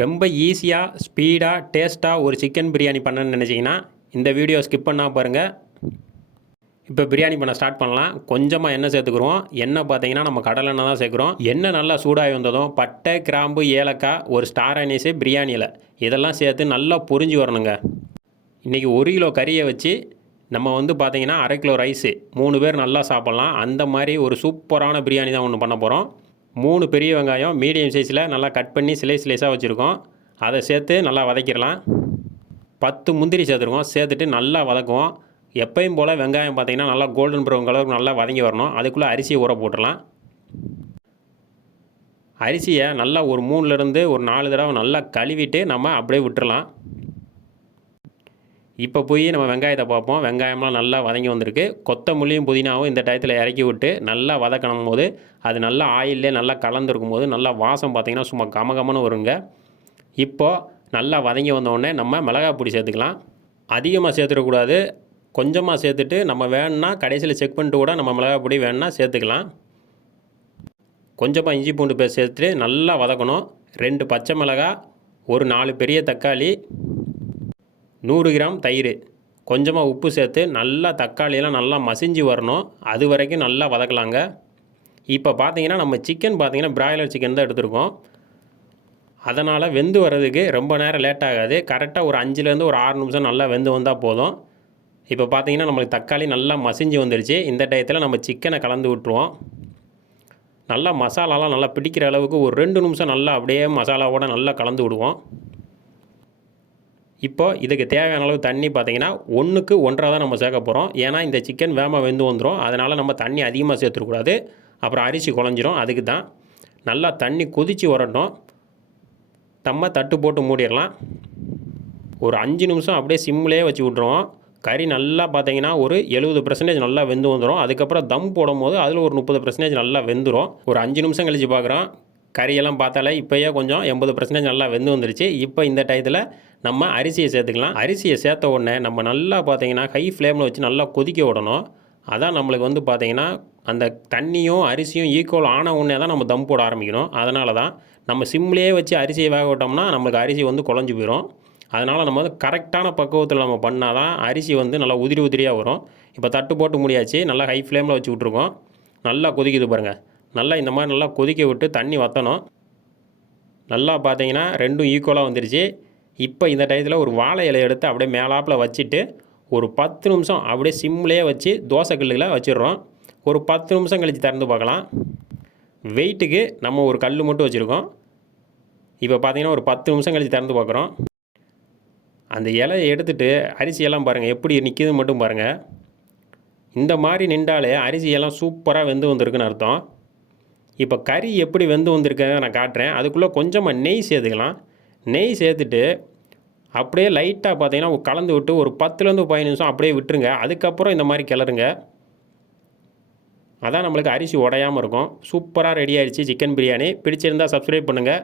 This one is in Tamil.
ரொம்ப ஈஸியாக ஸ்பீடாக டேஸ்ட்டாக ஒரு சிக்கன் பிரியாணி பண்ணணும்னு நினச்சிங்கன்னா இந்த வீடியோ ஸ்கிப் பண்ணால் பாருங்கள். இப்போ பிரியாணி பண்ண ஸ்டார்ட் பண்ணலாம். கொஞ்சமாக எண்ணெய் சேர்த்துக்குறோம். எண்ணெய் பார்த்தீங்கன்னா நம்ம கடலை எண்ணெய் தான் சேர்க்குறோம். எண்ணெய் நல்லா சூடாகி வந்ததும் பட்டை, கிராம்பு, ஏலக்காய், ஒரு ஸ்டார் அனீஸு, பிரியாணியில் இதெல்லாம் சேர்த்து நல்லா பொரிஞ்சு வரணுங்க. இன்றைக்கி 1 கிலோ கறியை வச்சு நம்ம பார்த்தீங்கன்னா 1/2 கிலோ ரைஸு 3 பேர் நல்லா சாப்பிட்லாம். அந்த மாதிரி ஒரு சூப்பரான பிரியாணி தான் ஒன்று பண்ண போகிறோம். 3 பெரிய வெங்காயம் மீடியம் சைஸில் நல்லா கட் பண்ணி ஸ்லைஸாக வச்சுருக்கோம். அதை சேர்த்து நல்லா வதக்கிடலாம். 10 முந்திரி சேர்த்துருக்கோம். சேர்த்துட்டு நல்லா வதக்குவோம். எப்பயும் போல் வெங்காயம் பார்த்திங்கன்னா நல்லா கோல்டன் ப்ரௌன் கலருக்கு நல்லா வதங்கி வரணும். அதுக்குள்ளே அரிசியை ஊற போட்டுடலாம். அரிசியை நல்லா ஒரு 3லேருந்து ஒரு 4 தடவை நல்லா கழுவிட்டு நம்ம அப்படியே விட்டுறலாம். இப்போ போய் நம்ம வெங்காயத்தை பார்ப்போம். வெங்காயம்லாம் நல்லா வதங்கி வந்திருக்கு. கொத்தமல்லியும் புதினாவும் இந்த டயத்தில் இறக்கி விட்டு நல்லா வதக்கணும் போது அது நல்லா ஆயிலே நல்லா கலந்துருக்கும் போது நல்லா வாசம் பார்த்திங்கன்னா சும்மா கமகமன்னு வருங்க. இப்போது நல்லா வதங்கி வந்தோடனே நம்ம மிளகாய் பொடி சேர்த்துக்கலாம். அதிகமாக சேர்த்துடக்கூடாது. கொஞ்சமாக சேர்த்துட்டு நம்ம வேணும்னா கடைசியில் செக் பண்ணிட்டு கூட நம்ம மிளகாய் பொடி வேணும்னா சேர்த்துக்கலாம். கொஞ்சமாக இஞ்சி பூண்டு பேஸ்ட் சேர்த்துட்டு நல்லா வதக்கணும். 2 பச்சை மிளகாய், ஒரு 4 பெரிய தக்காளி, 100 கிராம் தயிர், கொஞ்சமாக உப்பு சேர்த்து நல்லா தக்காளியெல்லாம் நல்லா மசிஞ்சு வரணும். அது வரைக்கும் நல்லா வதக்கலாங்க. இப்போ பார்த்தீங்கன்னா நம்ம சிக்கன் பார்த்தீங்கன்னா பிராய்லர் சிக்கன் தான் எடுத்துருக்கோம். அதனால் வெந்து வர்றதுக்கு ரொம்ப நேரம் லேட் ஆகாது. கரெக்டாக ஒரு 5லேருந்து ஒரு 6 நிமிஷம் நல்லா வெந்து வந்தால் போதும். இப்போ பார்த்தீங்கன்னா நம்மளுக்கு தக்காளி நல்லா மசிஞ்சு வந்துடுச்சு. இந்த டயத்தில் நம்ம சிக்கனை கலந்து விட்டுருவோம். நல்லா மசாலாலாம் நல்லா பிடிக்கிற அளவுக்கு ஒரு 2 நிமிஷம் நல்லா அப்படியே மசாலாவோடு நல்லா கலந்து விடுவோம். இப்போ இதுக்கு தேவையான அளவு தண்ணி பார்த்தீங்கன்னா 1க்கு 1.5 தான் நம்ம சேர்க்க போகிறோம். ஏன்னா இந்த சிக்கன் வேகமாக வெந்து வந்துடும். அதனால் நம்ம தண்ணி அதிகமாக சேர்த்துக்கூடாது. அப்புறம் அரிசி குழஞ்சிரும். அதுக்கு தான் நல்லா தண்ணி கொதித்து வரட்டும். நம்ம தட்டு போட்டு மூடிடலாம். ஒரு 5 நிமிஷம் அப்படியே சிம்லேயே வச்சு விட்ருவோம். கறி நல்லா பார்த்தீங்கன்னா ஒரு 70% நல்லா வெந்து வந்துடும். அதுக்கப்புறம் தம் போடும் போது அதில் ஒரு 30% நல்லா வெந்துடும். ஒரு 5 நிமிஷம் கழித்து பார்க்குறோம். கறியெல்லாம் பார்த்தாலே இப்போயே கொஞ்சம் 80% நல்லா வெந்து வந்துருச்சு. இப்போ இந்த டயத்தில் நம்ம அரிசியை சேர்த்துக்கலாம். அரிசியை சேர்த்த உடனே நம்ம நல்லா பார்த்தீங்கன்னா ஹை ஃப்ளேமில் வச்சு நல்லா கொதிக்க விடணும். அதான் நம்மளுக்கு பார்த்தீங்கன்னா அந்த தண்ணியும் அரிசியும் ஈக்குவல் ஆன உடனே தான் நம்ம தம் போட ஆரம்பிக்கணும். அதனால தான் நம்ம சிம்லேயே வச்சு அரிசியை வேக விட்டோம்னா நம்மளுக்கு அரிசி குழஞ்சி போயிடும். அதனால் நம்ம கரெக்டான பக்குவத்தில் நம்ம பண்ணால் தான் அரிசி நல்லா உதிரி உதிரியாக வரும். இப்போ தட்டு போட்டு முடியாச்சு. நல்லா ஹை ஃப்ளேமில் வச்சு விட்ருக்கோம். நல்லா கொதிக்குது பாருங்கள். நல்லா இந்த மாதிரி நல்லா கொதிக்க விட்டு தண்ணி வற்றணும். நல்லா பார்த்தீங்கன்னா ரெண்டும் ஈக்குவலாக வந்துருச்சு. இப்போ இந்த டயத்தில் ஒரு வாழை இலையை எடுத்து அப்படியே மேலாப்பில் வச்சுட்டு ஒரு 10 நிமிஷம் அப்படியே சிம்லேயே வச்சு தோசை கல்லில் வச்சிடுறோம். ஒரு 10 நிமிஷம் கழித்து திறந்து பார்க்கலாம். வெயிட்டுக்கு நம்ம ஒரு கல் மட்டும் வச்சுருக்கோம். இப்போ பார்த்தீங்கன்னா ஒரு 10 நிமிஷம் கழித்து திறந்து பார்க்குறோம். அந்த இலையை எடுத்துகிட்டு அரிசியெல்லாம் பாருங்கள் எப்படி நிற்கிதுன்னு மட்டும் பாருங்கள். இந்த மாதிரி நின்றாலே அரிசியெல்லாம் சூப்பராக வெந்து வந்திருக்குன்னு அர்த்தம். இப்போ கறி எப்படி வெந்து வந்திருக்குன்னு நான் காட்டுறேன். அதுக்குள்ளே கொஞ்சமாக நெய் சேர்த்துக்கலாம். நெய் சேர்த்துட்டு அப்படியே லைட்டாக பார்த்தீங்கன்னா கலந்து விட்டு ஒரு 10லேருந்து 15 நிமிஷம் அப்படியே விட்டுருங்க. அதுக்கப்புறம் இந்த மாதிரி கிளறுங்க. அதான் நம்மளுக்கு அரிசி உடையாமல் இருக்கும். சூப்பராக ரெடி ஆகிடுச்சு சிக்கன் பிரியாணி. பிடிச்சிருந்தால் சப்ஸ்கிரைப் பண்ணுங்கள்.